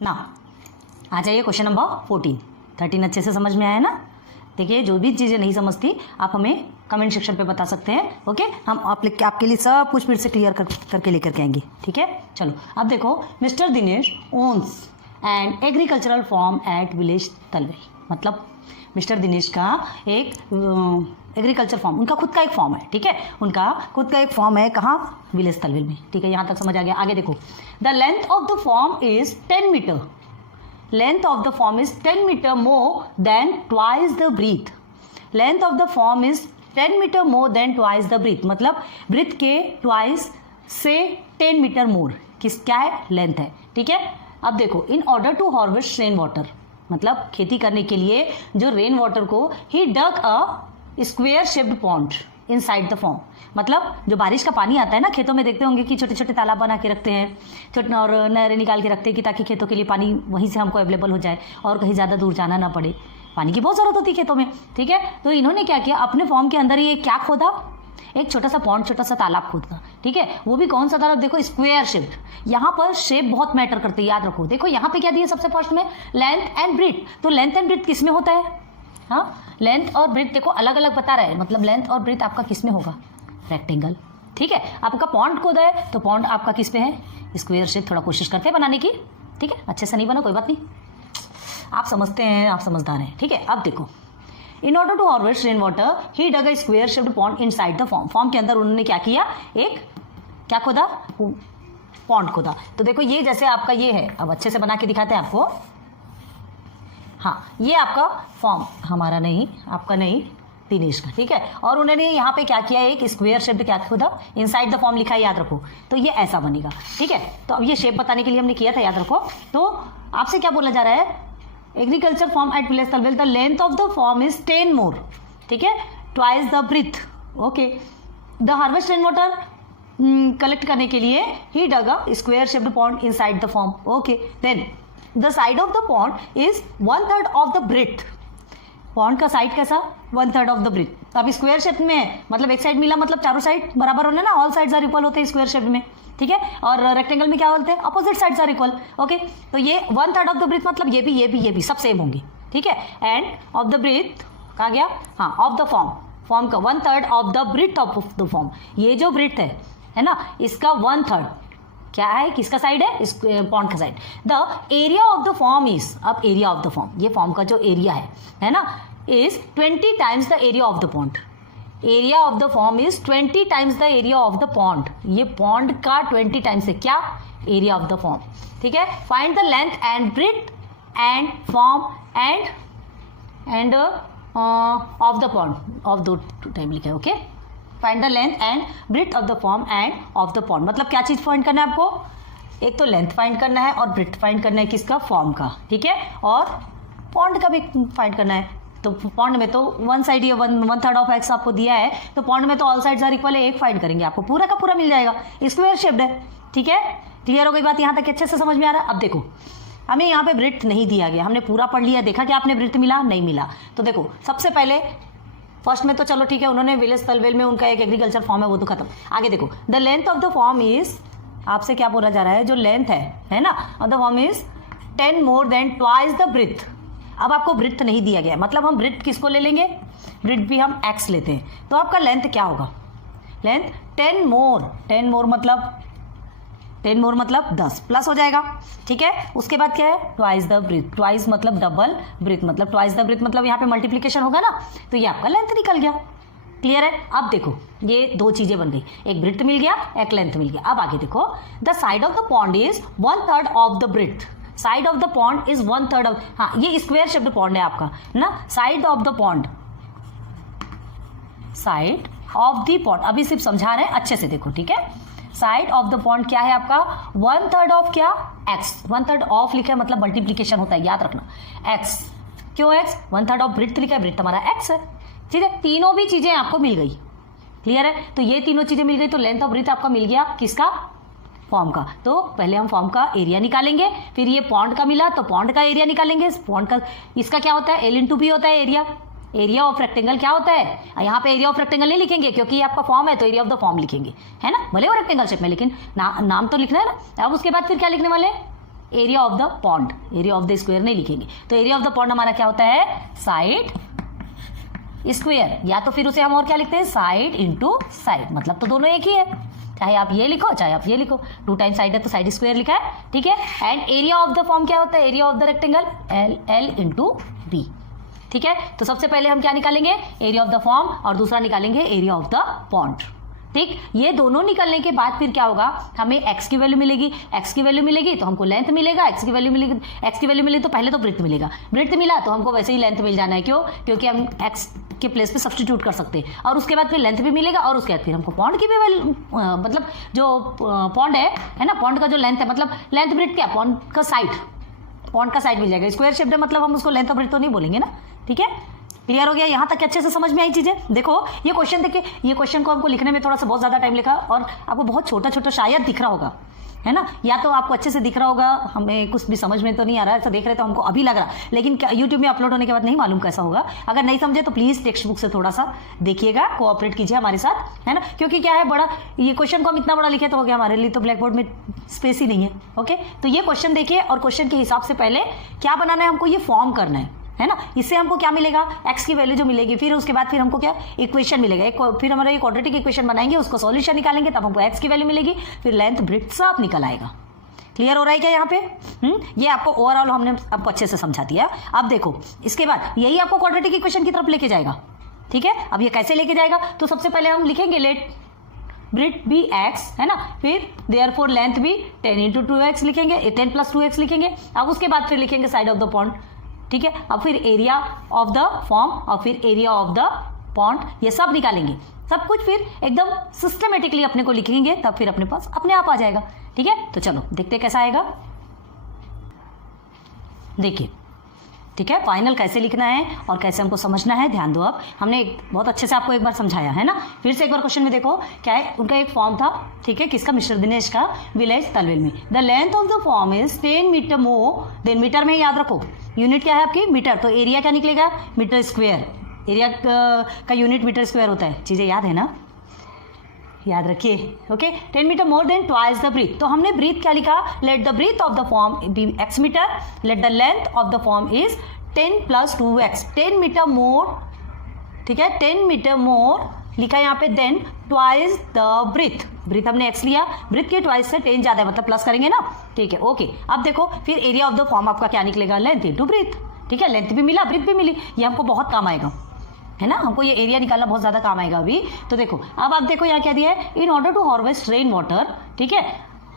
ना आ जाइए question number 14। 13 अच्छे से समझ में आया ना। देखिए जो भी चीज़ें नहीं समझती आप हमें कमेंट सेक्शन पे बता सकते हैं। ओके, हम आपके लिए सब कुछ फिर से क्लियर करके लेकर के आएंगे। ठीक है, चलो अब देखो। Mister Dinesh owns and agricultural farm at village Talwai. मतलब मिस्टर दिनेश का एक एग्रीकल्चर फार्म, उनका खुद का एक फॉर्म है। ठीक है, उनका खुद का एक फॉर्म है। कहाँ? विलेज तलवई में। ठीक है, यहाँ तक समझ आ गया। आगे देखो। The length of the farm is 10 metre. Length of the form is 10 meter more than twice the breadth. Length of the form is 10 meter more than twice the breadth. मतलब breadth के twice से 10 metre मोर क्या है? Length है। ठीक है, अब देखो। In order to harvest rain water, मतलब खेती करने के लिए जो रेन वाटर को ही dug a square shaped pond inside the farm. मतलब जो बारिश का पानी आता है ना, खेतों में देखते होंगे कि छोटे छोटे तालाब बना के रखते हैं, छोटे और नहरें निकाल के रखते हैं कि ताकि खेतों के लिए पानी वहीं से हमको अवेलेबल हो जाए और कहीं ज़्यादा दूर जाना ना पड़े। पानी की बहुत ज़रूरत होती है खेतों में। ठीक है, तो इन्होंने क्या किया, अपने फॉर्म के अंदर ये क्या खोदा? एक छोटा सा पॉन्ड, छोटा सा तालाब खोदा। ठीक है, वो भी कौन सा तालाब? देखो स्क्वेयर शेप। यहाँ पर शेप बहुत मैटर करती है, याद रखो। देखो यहाँ पे क्या दिया सबसे फर्स्ट में? Length and breadth. तो लेंथ एंड ब्रेड्थ किस में होता है? हाँ, लेंथ और ब्रेड्थ देखो अलग अलग बता रहा है। मतलब लेंथ और ब्रेड्थ आपका किस में होगा? रेक्टेंगल। ठीक है, आपका पॉन्ड खोदा है तो पॉन्ड आपका किस पे है? Square shape. थोड़ा कोशिश करते हैं बनाने की। ठीक है, अच्छे से नहीं बना कोई बात नहीं, आप समझते हैं, आप समझदार हैं। ठीक है, अब देखो। In order to harvest rain water he dug a square shaped pond inside the farm. Farm के अंदर उन्होंने क्या किया? एक क्या खोदा? पॉन्ड खोदा। तो देखो ये जैसे आपका ये है, अब अच्छे से बना के दिखाते हैं आपको। हाँ, ये आपका फॉर्म, हमारा नहीं, आपका नहीं, दिनेश का। ठीक है, और उन्होंने यहाँ पे क्या किया? एक स्क्वायर शेप क्या खोदा? इनसाइड द फॉर्म लिखा है, याद रखो। तो ये ऐसा बनेगा। ठीक है, तो अब ये शेप बताने के लिए हमने किया था, याद रखो। तो आपसे क्या बोला जा रहा है? Agriculture farm at village Talwai, the length of the farm is 10 more. ठीक है, twice the breadth. Okay, the harvest rain water collect करने के लिए ही dug a square shaped pond inside the farm. Okay, then the side of the pond is 1/3 of the breadth. Pond का side कैसा? 1/3 of the breadth. अब square shape में है, मतलब एक साइड मिला, मतलब चारों साइड बराबर होने ना, ऑल साइड्स आर इक्वल होते हैं स्क्वायर शेप में। ठीक है, और रेक्टेंगल में क्या बोलते हैं? Opposite sides are equal. Okay, तो ये 1/3 ऑफ द ब्रेथ मतलब ये भी सब सेम होंगे। ठीक है, एंड ऑफ द ब्रेथ कहा गया? हाँ, ऑफ द फॉर्म का 1/3 of the breadth of the farm. ये जो ब्रेथ है ना, इसका 1/3 क्या है? किसका साइड है? इस पॉन्ड का side. The area of the farm is, अब एरिया ऑफ द फॉर्म, ये फॉर्म का जो एरिया है ना, is 20 times the area of the pond. Area of the farm is 20 times the area of the pond. ये pond का 20 times है क्या? Area of the form. ठीक है, find the length and breadth and form end of the pond. Of दो time लिखा है। Okay, find the length and breadth of the form end of the pond. मतलब क्या चीज फाइंड करना है आपको? एक तो लेंथ फाइंड करना है और ब्रेड्थ फाइंड करना है, किसका? फॉर्म का। ठीक है, और पॉन्ड का भी फाइंड करना है। तो पॉन्ड में तो वन साइड ये 1/3 ऑफ एक्स आपको दिया है, तो पॉन्ड में तो ऑल साइड्स आर इक्वल है, एक फाइंड करेंगे, आपको पूरा का पूरा मिल जाएगा। स्क्वायर शेप्ड है। ठीक है, क्लियर हो गई बात? यहाँ तक अच्छे से समझ में आ रहा है? अब देखो, हमें यहाँ पे ब्रेड्थ नहीं दिया गया, हमने पूरा पढ़ लिया, देखा कि आपने ब्रेड्थ मिला नहीं मिला। तो देखो सबसे पहले फर्स्ट में तो चलो ठीक है, उन्होंने विलेज तलवई में उनका एक एग्रीकल्चर फॉर्म है, वो तो खत्म। आगे देखो, the length of the farm is, आपसे क्या बोला जा रहा है? जो लेंथ है ना, of the farm is 10 more than twice the breadth. अब आपको ब्रेथ नहीं दिया गया, मतलब हम ब्रेथ किसको ले लेंगे? ब्रेथ भी हम एक्स लेते हैं। तो आपका लेंथ क्या होगा? लेंथ 10 मोर मतलब 10 प्लस हो जाएगा। ठीक है, उसके बाद क्या है? Twice the breadth. ट्वाइस मतलब डबल, ब्रेथ मतलब ट्वाइस द ब्रेथ, मतलब यहाँ पे मल्टीप्लीकेशन होगा ना, तो ये आपका लेंथ निकल गया। क्लियर है? अब देखो ये दो चीजें बन गई, एक ब्रेथ मिल गया, एक लेंथ मिल गया। अब आगे देखो, the side of the pond is 1/3 of the breadth. Side of the pond is 1/3 of, हाँ ये स्क्वायर शेप्ड पॉन्ड है आपका ना। Side of the pond, side of the pond, अभी सिर्फ समझा रहे हैं, अच्छे से देखो। ठीक है, साइड ऑफ द पॉन्ड क्या है आपका? 1/3 ऑफ क्या? एक्स। 1/3 ऑफ लिखा है मतलब मल्टीप्लीकेशन होता है, याद रखना। एक्स, क्यों एक्स? 1/3 ऑफ ब्रेथ लिखा है, ब्रेथ हमारा एक्स है। ठीक है, तीनों भी चीजें आपको मिल गई। क्लियर है? तो ये तीनों चीजें मिल गई, तो लेंथ ऑफ ब्रेथ आपका मिल गया, किसका? फॉर्म का। तो पहले हम फॉर्म का एरिया निकालेंगे, फिर ये पॉन्ड का मिला तो पॉन्ड का एरिया निकालेंगे। पॉन्ड का, इसका क्या होता है? L/B होता है एरिया। एरिया ऑफ रेक्टेंगल क्या होता है? यहाँ पे एरिया ऑफ रेक्टेंगल नहीं लिखेंगे क्योंकि ये आपका फॉर्म है, तो एरिया ऑफ द फॉर्म लिखेंगे, है ना, भले वो रेक्टेंगल शेप में, लेकिन नाम तो लिखना है ना। अब उसके बाद फिर क्या लिखने वाले? Area of the pond, area of the square नहीं लिखेंगे। तो एरिया ऑफ द पॉन्ड हमारा क्या होता है, साइड स्क्वायर, या तो फिर उसे हम और क्या लिखते हैं, साइड इंटू साइड, मतलब तो दोनों एक ही है, चाहे आप ये लिखो चाहे आप ये लिखो, 2 टाइम्स साइड है तो साइड स्क्वायर लिखा है, ठीक है। And area of the farm क्या होता है, area of the rectangle L into B, ठीक है। तो सबसे पहले हम क्या निकालेंगे, एरिया ऑफ द फॉर्म, और दूसरा निकालेंगे एरिया ऑफ द पॉन्ड, ठीक। ये दोनों निकलने के बाद फिर क्या होगा, हमें x की वैल्यू मिलेगी, x की वैल्यू मिलेगी तो हमको लेंथ मिलेगा, x की वैल्यू मिलेगी, x की वैल्यू मिली तो पहले तो ब्रेड्थ मिलेगा, ब्रेड्थ मिला तो हमको वैसे ही लेंथ मिल जाना है, क्यों, क्योंकि हम x के प्लेस पे सब्स्टिट्यूट कर सकते हैं, और उसके बाद फिर लेंथ भी मिलेगा, और उसके बाद फिर हमको पॉन्ड की भी वैल्यू, मतलब जो पॉन्ड है ना, पॉन्ड का जो लेंथ है, मतलब लेंथ ब्रेड्थ क्या, पॉन्ड का साइड मिल जाएगा। स्क्वायर शेप है मतलब हम उसको लेंथ और ब्रेड्थ तो नहीं बोलेंगे ना, ठीक है। क्लियर हो गया, यहाँ तक अच्छे से समझ में आई चीजें। देखो ये क्वेश्चन देखिए, ये क्वेश्चन को हमको लिखने में थोड़ा सा बहुत ज्यादा टाइम लिखा, और आपको बहुत छोटा छोटा शायद दिख रहा होगा, है ना, या तो आपको अच्छे से दिख रहा होगा, हमें कुछ भी समझ में तो नहीं आ रहा है, ऐसा देख रहे तो हमको अभी लग रहा, लेकिन यूट्यूब में अपलोड होने के बाद नहीं मालूम कैसा होगा। अगर नहीं समझे तो प्लीज टेक्स्ट बुक से थोड़ा सा देखिएगा, कोऑपरेट कीजिए हमारे साथ, है ना, क्योंकि क्या है, बड़ा ये क्वेश्चन को हम इतना बड़ा लिखे तो हो गया, हमारे लिए तो ब्लैक बोर्ड में स्पेस ही नहीं है। ओके, तो ये क्वेश्चन देखिए, और क्वेश्चन के हिसाब से पहले क्या बनाना है, हमको ये फॉर्म करना है ना। इससे हमको क्या मिलेगा, x की वैल्यू जो मिलेगी, फिर उसके बाद फिर हमको क्या इक्वेशन मिलेगा, फिर हमारा ये क्वाड्रेटिक इक्वेशन बनाएंगे, उसको सॉल्यूशन निकालेंगे, तब हमको x की वैल्यू मिलेगी, फिर लेंथ ब्रेड्थ सब निकल आएगा। क्लियर हो रहा है क्या यहाँ पे? ये आपको ओवरऑल हमने आपको अच्छे से समझा दिया। अब देखो इसके बाद यही आपको क्वाड्रेटिक इक्वेशन की तरफ लेके जाएगा, ठीक है। अब ये कैसे लेके जाएगा, तो सबसे पहले हम लिखेंगे लेट ब्रेड्थ भी x, है ना, फिर देयरफॉर लेंथ भी 10 इंटू 2x लिखेंगे, 10 प्लस 2x लिखेंगे। अब उसके बाद फिर लिखेंगे साइड ऑफ द पॉन्ड, ठीक है। अब फिर एरिया ऑफ द फॉर्म, और फिर एरिया ऑफ द पॉन्ड, ये सब निकालेंगे, सब कुछ फिर एकदम सिस्टमेटिकली अपने को लिखेंगे, तब फिर अपने पास अपने आप आ जाएगा, ठीक है। तो चलो देखते कैसा आएगा, देखिए, ठीक है। फाइनल कैसे लिखना है और कैसे हमको समझना है, ध्यान दो। अब हमने बहुत अच्छे से आपको एक बार समझाया है ना, फिर से एक बार क्वेश्चन में देखो क्या है, उनका एक फॉर्म था, ठीक है, किसका, मिस्टर दिनेश का, विलेज तलवेल में। The length of the farm is 10 metre more than, metre में याद रखो, यूनिट क्या है आपकी, मीटर, तो एरिया क्या निकलेगा, मीटर स्क्वायर, एरिया का यूनिट मीटर स्क्वायर होता है, चीजें याद है ना, याद रखिए। Okay, 10 metre more than twice the breadth, तो हमने ब्रीथ क्या लिखा, let the breadth of the farm be x metre, let the length of the farm is 10 plus 2x, 10 metre more, ठीक है, 10 मीटर मोर लिखा यहाँ पे, then twice the breadth, breadth हमने x लिया, ब्रीथ के ट्वाइस से 10 ज्यादा है, मतलब प्लस करेंगे ना, ठीक है। ओके, अब देखो फिर एरिया ऑफ द फॉर्म आपका क्या निकलेगा, लेंथ इंटू ब्रीथ, ठीक है, लेंथ भी मिला ब्रीथ भी मिली, ये हमको बहुत काम आएगा, है ना, हमको ये एरिया निकालना बहुत ज्यादा काम आएगा अभी। तो देखो अब आप देखो यहाँ क्या दिया है, in order to harvest rain water, ठीक है,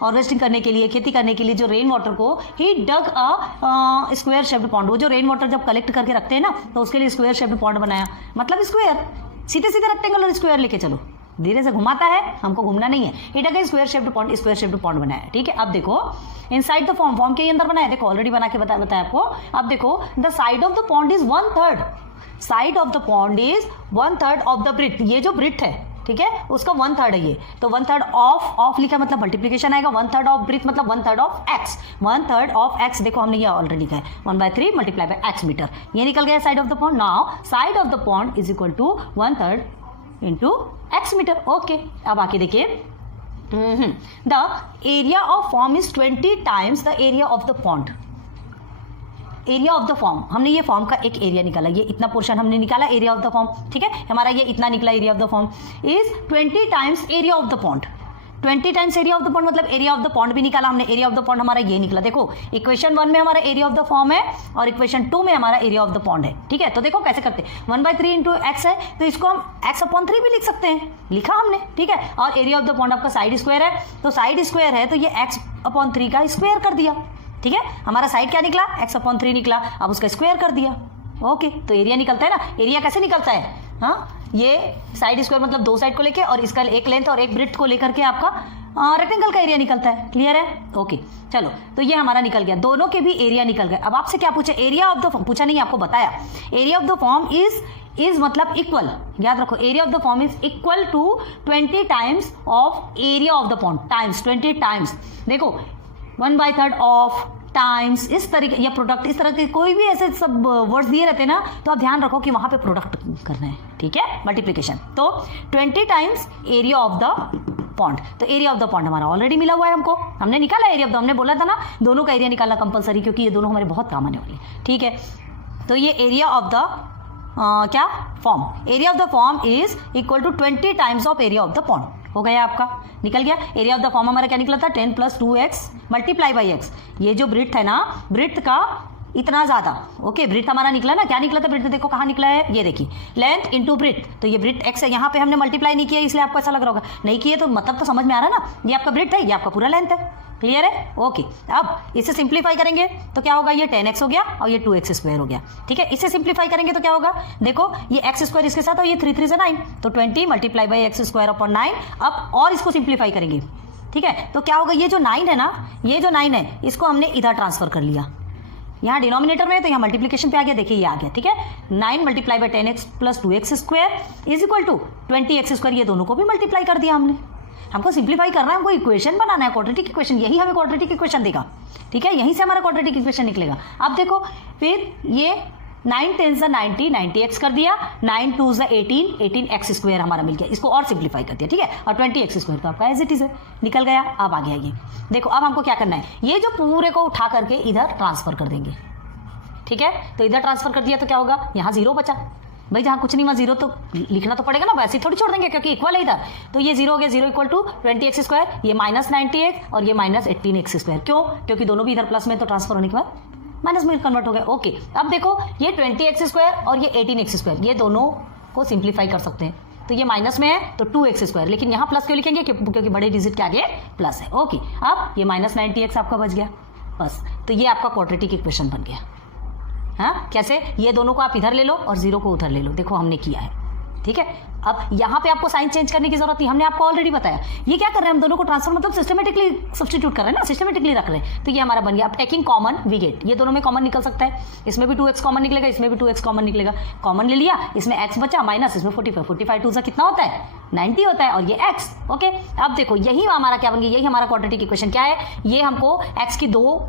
हार्वेस्टिंग करने के लिए, खेती करने के लिए जो रेन वाटर को, ही dug a square shaped pond, वो जो रेन वाटर जब कलेक्ट करके रखते हैं ना, तो उसके लिए स्क्वायर शेप्ड पॉन्ड बनाया, मतलब स्क्वायर, सीधे सीधे रेक्टेंगल और स्क्वायर लेके चलो, धीरे से घुमाता है, हमको घूमना नहीं है, he dug square shaped pond, square shaped pond बनाया, ठीक है। अब देखो इनसाइड द फॉर्म, फॉर्म के अंदर बनाया, देखो ऑलरेडी बना के बताया आपको। अब देखो the side of the pond is 1/3, side of the pond is 1/3 of the breadth, ये जो ब्रिथ है, ठीक है, उसका 1/3 है ये, तो 1/3 ऑफ लिखा मतलब मल्टीप्लीकेशन आएगा, 1/3 ऑफ ब्रीथ मतलब 1/3 ऑफ x, 1/3 ऑफ x, देखो हमने ये ऑलरेडी लिखा है, 1/3 मल्टीप्लाई बाय x मीटर, ये निकल गया side of the pond. Now side of the pond is equal to 1/3 into x metre. Okay, अब आके देखिए, the area of farm is 20 times the area of the pond, area of the farm, हमने ये form का एक area निकाला, ये इतना पोर्शन हमने निकाला एरिया ऑफ द फॉर्म, ठीक है, हमारा ये इतना निकला area of the farm is 20 times area of the pond, 20 times area of the pond मतलब एरिया ऑफ द पॉन्ड भी निकाला हमने, एरिया ऑफ द पॉन्ड हमारा ये निकला। देखो इक्वेशन 1 में हमारा एरिया ऑफ द फॉर्म है और इक्वेशन 2 में हमारा एरिया ऑफ द पॉन्ड है, ठीक है। तो देखो कैसे करते हैं, 1/3 इंटू x है, तो इसको हम x/3 भी लिख सकते हैं, लिखा हमने, ठीक है। और एरिया ऑफ द पॉन्ड आपका साइड स्क्वायर है, तो साइड स्क्वायर है तो ये x/3 का स्क्वायर कर दिया, ठीक है, हमारा साइड क्या निकला, x/3 निकला, अब उसका स्क्वायर कर दिया। ओके, तो एरिया निकलता है ना, एरिया कैसे निकलता है, हाँ, ये साइड स्क्वायर मतलब दो साइड को लेके और इसका एक लेंथ और एक ब्रेड्थ को लेकर के आपका रेक्टेंगल का एरिया निकलता है। क्लियर है? ओके, चलो, तो ये हमारा निकल गया, दोनों के भी एरिया निकल गए। अब आपसे क्या पूछे, एरिया ऑफ द फॉर्म, पूछा नहीं, आपको बताया, area of the farm is मतलब इक्वल, याद रखो, area of the farm is equal to 20 times of area of the pond, times 20 times, देखो 1/3 ऑफ टाइम्स, इस तरीके या प्रोडक्ट, इस तरह के कोई भी ऐसे सब वर्ड्स दिए रहते हैं ना, तो आप ध्यान रखो कि वहां पे प्रोडक्ट करना है, ठीक है, मल्टीप्लिकेशन। तो 20 times area of the pond. तो एरिया ऑफ द पॉन्ड हमारा ऑलरेडी मिला हुआ है हमको, हमने निकाला एरिया ऑफ द, हमने बोला था ना दोनों का एरिया निकालना कंपलसरी, क्योंकि ये दोनों हमारे बहुत काम आने वाले हैं। ठीक है, तो ये एरिया ऑफ द क्या farm, area of the farm is equal to 20 times of area of the pond. हो गया आपका, निकल गया। एरिया ऑफ द फॉर्म हमारा क्या निकला था 10 + 2x मल्टीप्लाई बाई एक्स। ये जो ब्रिथ है ना, ब्रिथ का इतना ज़्यादा, ओके ब्रिथ हमारा निकला ना, क्या निकला था ब्रिथ, देखो कहाँ निकला है, ये देखिए लेंथ इंटू ब्रिथ। तो ये ब्रिथ एक्स है, यहाँ पे हमने मल्टीप्लाई नहीं किया इसलिए आपको ऐसा लग रहा होगा, नहीं किए तो मतलब तो समझ में आ रहा है ना, ये आपका ब्रिथ है, ये आपका पूरा लेंथ है। क्लियर है, ओके। अब इसे सिंप्लीफाई करेंगे तो क्या होगा, ये 10x हो गया और ये 2x² हो गया। ठीक है, इसे सिंप्लीफाई करेंगे तो क्या होगा, देखो ये x² इसके साथ और ये 3 3 से 9, तो 20 मल्टीप्लाई बाई x²/9। अब और इसको सिंप्लीफाई करेंगे, ठीक है, तो क्या होगा, ये जो 9 है ना, ये जो 9 है इसको हमने इधर ट्रांसफर कर लिया, यहाँ डिनोमिनेटर में, तो यहाँ मल्टीप्लिकेशन पे आ गया, देखिए ये आ गया। ठीक है, 9 multiply by 10x + 2x² is equal to 20x², ये दोनों को भी मल्टीप्लाई कर दिया हमने। हमको सिंप्लीफाई करना है, हमको इक्वेशन बनाना है, क्वाड्रेटिक इक्वेशन, यही हमें क्वाड्रेटिक इक्वेशन देगा। ठीक है, यहीं से हमारा क्वाड्रेटिक इक्वेशन निकलेगा। अब देखो फिर ये 9 10 से 90, 90x कर दिया, 9 2 से 18, 18x² हमारा मिल गया, इसको और सिंप्लीफाई कर दिया। ठीक है, और 20x² तो आपका एज इट इज है, निकल गया। अब आ गया ये, देखो अब हमको क्या करना है, ये जो पूरे को उठा करके इधर ट्रांसफर कर देंगे। ठीक है, तो इधर ट्रांसफर कर दिया तो क्या होगा, यहाँ 0 बचा, भाई जहाँ कुछ नहीं वहाँ 0 तो लिखना तो पड़ेगा ना, वैसे ही थोड़ी छोड़ देंगे क्योंकि इक्वल है इधर। तो ये 0 हो गया, 0 इक्वल टू 20x², ये -90x और ये -18x²। क्यों, क्योंकि दोनों भी इधर प्लस में, तो ट्रांसफर होने के बाद माइनस में कन्वर्ट हो गया। ओके, अब देखो ये 20x² और ये 18x², ये दोनों को सिंप्लीफाई कर सकते हैं, तो ये माइनस में है तो 2x², लेकिन यहाँ प्लस क्यों लिखेंगे, क्योंकि बड़े डिजिट के आगे प्लस है। ओके, अब ये -90x आपका बच गया, बस। तो ये आपका क्वाड्रेटिक इक्वेशन बन गया। हाँ, कैसे, ये दोनों को आप इधर ले लो और 0 को उधर ले लो, देखो हमने किया है। ठीक है, अब यहाँ पे आपको साइन चेंज करने की जरूरत नहीं, हमने आपको ऑलरेडी बताया। ये क्या कर रहे हैं, हम दोनों को ट्रांसफर मतलब सिस्टमेटिकली सब्स्टिट्यूट कर रहे हैं ना, सिस्टमेटिकली रख रहे हैं, तो ये हमारा बन गया। अब टेकिंग कॉमन वी गेट, ये दोनों में कॉमन निकल सकता है, इसमें भी 2x कॉमन निकलेगा, इसमें भी 2x कॉमन निकलेगा। कॉमन ले लिया, इसमें x बचा माइनस इसमें 45, 45 2 कितना होता है 90 होता है, और ये x। ओके, अब देखो यही हमारा क्या बन गया, यही हमारा क्वाड्रेटिक इक्वेशन क्या है, ये हमको x की 2,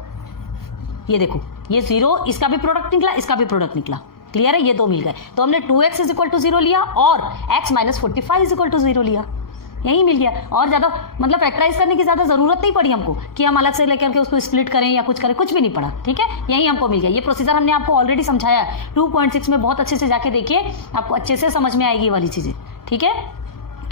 ये देखो ये 0, इसका भी प्रोडक्ट निकला, इसका भी प्रोडक्ट निकला। क्लियर है, ये 2 मिल गए, तो हमने 2x = 0 लिया और x - 45 = 0 लिया, यही मिल गया। और ज़्यादा मतलब फैक्टराइज करने की ज़्यादा ज़रूरत नहीं पड़ी हमको कि हम अलग से लेकर के उसको स्प्लिट करें या कुछ करें, कुछ भी नहीं पड़ा। ठीक है, यही हमको मिल गया। ये प्रोसीजर हमने आपको ऑलरेडी समझाया है 2.6 में, बहुत अच्छे से जाके देखिए, आपको अच्छे से समझ में आएगी ये वाली चीज़ें। ठीक है,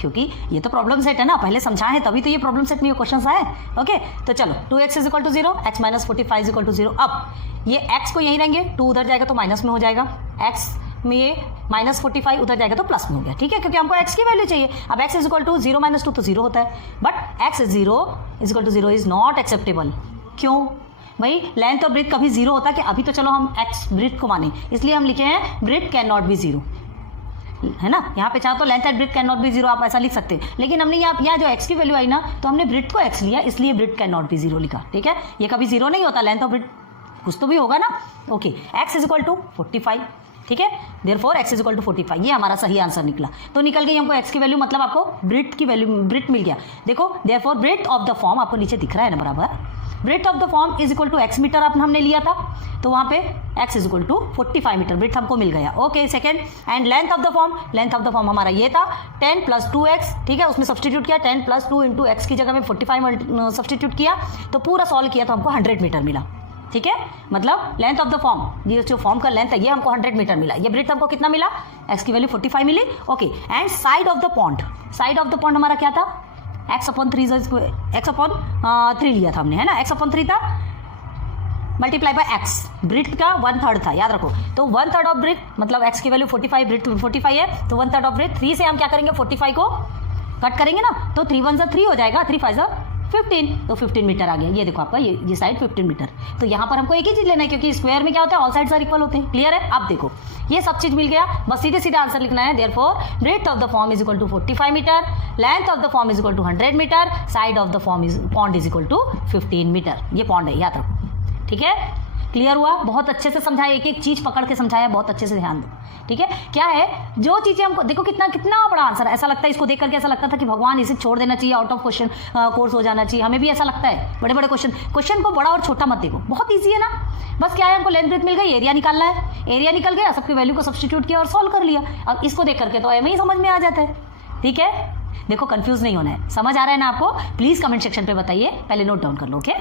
क्योंकि ये तो प्रॉब्लम सेट है ना, पहले समझाए हैं तभी तो ये प्रॉब्लम सेट में ये क्वेश्चन आए। ओके, तो चलो 2x = 0, x - 45 = 0। अब ये x को यहीं रहेंगे, 2 उधर जाएगा तो माइनस में हो जाएगा, x में ये -45 उधर जाएगा तो प्लस में हो गया। ठीक है, क्योंकि हमको x की वैल्यू चाहिए। अब x = 0 - 2 तो 0 होता है, but x 0 = 0 is not acceptable. क्यों भाई, लेंथ और ब्रेथ कभी 0 होता है कि, अभी तो चलो हम x ब्रेथ को माने, इसलिए हम लिखे हैं ब्रेथ कैन नॉट बी 0, है ना। यहाँ पे चाहो तो length and breadth can not be 0 आप ऐसा लिख सकते हैं, लेकिन हमने यहाँ जो x की वैल्यू आई ना, तो हमने ब्रेथ को x लिया, इसलिए ब्रेथ कैन नॉट बी 0 लिखा। ठीक है, ये कभी 0 नहीं होता, लेंथ और ब्रेथ कुछ तो भी होगा ना। Okay, x = 45। ठीक है, देयरफॉर x = 45, ये हमारा सही आंसर निकला। तो निकल गई हमको x की वैल्यू, मतलब आपको ब्रेथ की वैल्यू, ब्रेथ मिल गया। देखो therefore breadth of the farm आपको नीचे दिख रहा है ना बराबर, breadth of the farm is equal to x metre हमने लिया था, तो वहाँ पे x = 45 मीटर ब्रेथ हमको मिल गया। Okay, second, and length of the form, length of the form हमारा ये था 10 + 2x। ठीक है, उसमें सब्सटीट्यूट किया, 10 + 2 × x की जगह में 45 सब्सटीट्यूट किया, तो पूरा सॉल्व किया तो हमको 100 मीटर मिला। ठीक है, मतलब लेंथ ऑफ द फॉर्म, ये जो फॉर्म का लेंथ है ये हमको 100 मीटर मिला। ये ब्रेथ हमको कितना मिला, x की वैल्यू 45 मिली। Okay, and side of the pond, side of the pond हमारा क्या था, x/3 लिया था हमने, है ना, x/3 था मल्टीप्लाई बाय x, ब्रेथ का 1/3 था, याद रखो। तो 1/3 ऑफ ब्रेथ, मतलब x की वैल्यू 45, ब्रेथ 45 है, तो 1/3 ऑफ ब्रेथ, 3 से हम क्या करेंगे 45 को कट करेंगे ना, तो 3 1 3 हो जाएगा, 3 5 15, तो 15 मीटर आ गया। ये देखो आपका ये साइड 15 मीटर। तो यहाँ पर हमको एक ही चीज़ लेना है, क्योंकि स्क्वायर में क्या होता है, ऑल साइड्स आर इक्वल होते हैं। क्लियर है, अब देखो ये सब चीज़ मिल गया, बस सीधे सीधे आंसर लिखना है। Therefore breadth of the farm is equal to 45 metre, length of the farm is equal to 100 metre, side of the farm pond is equal to 15 metre. ये पॉन्ड है, याद रखो। ठीक है, क्लियर हुआ, बहुत अच्छे से समझाया, एक एक चीज़ पकड़ के समझाया, बहुत अच्छे से ध्यान दो। ठीक है, क्या है जो चीज़ें हमको, देखो कितना कितना बड़ा आंसर है, ऐसा लगता है इसको देख करके ऐसा लगता था कि भगवान इसे छोड़ देना चाहिए, आउट ऑफ क्वेश्चन कोर्स हो जाना चाहिए। हमें भी ऐसा लगता है, बड़े बड़े क्वेश्चन को बड़ा और छोटा मत देखो, बहुत ईजी है ना। बस क्या है, हमको लेंथ ब्रेथ मिल गई, एरिया निकालना है, एरिया निकल गया, सबकी वैल्यू को सब्स्टिट्यूट किया और सॉल्व कर लिया। अब इसको देख करके तो एम ही समझ में आ जाता है। ठीक है, देखो कंफ्यूज नहीं होना है, समझ आ रहा है ना आपको? प्लीज कमेंट सेक्शन पे बताइए, पहले नोट डाउन कर लो। ओके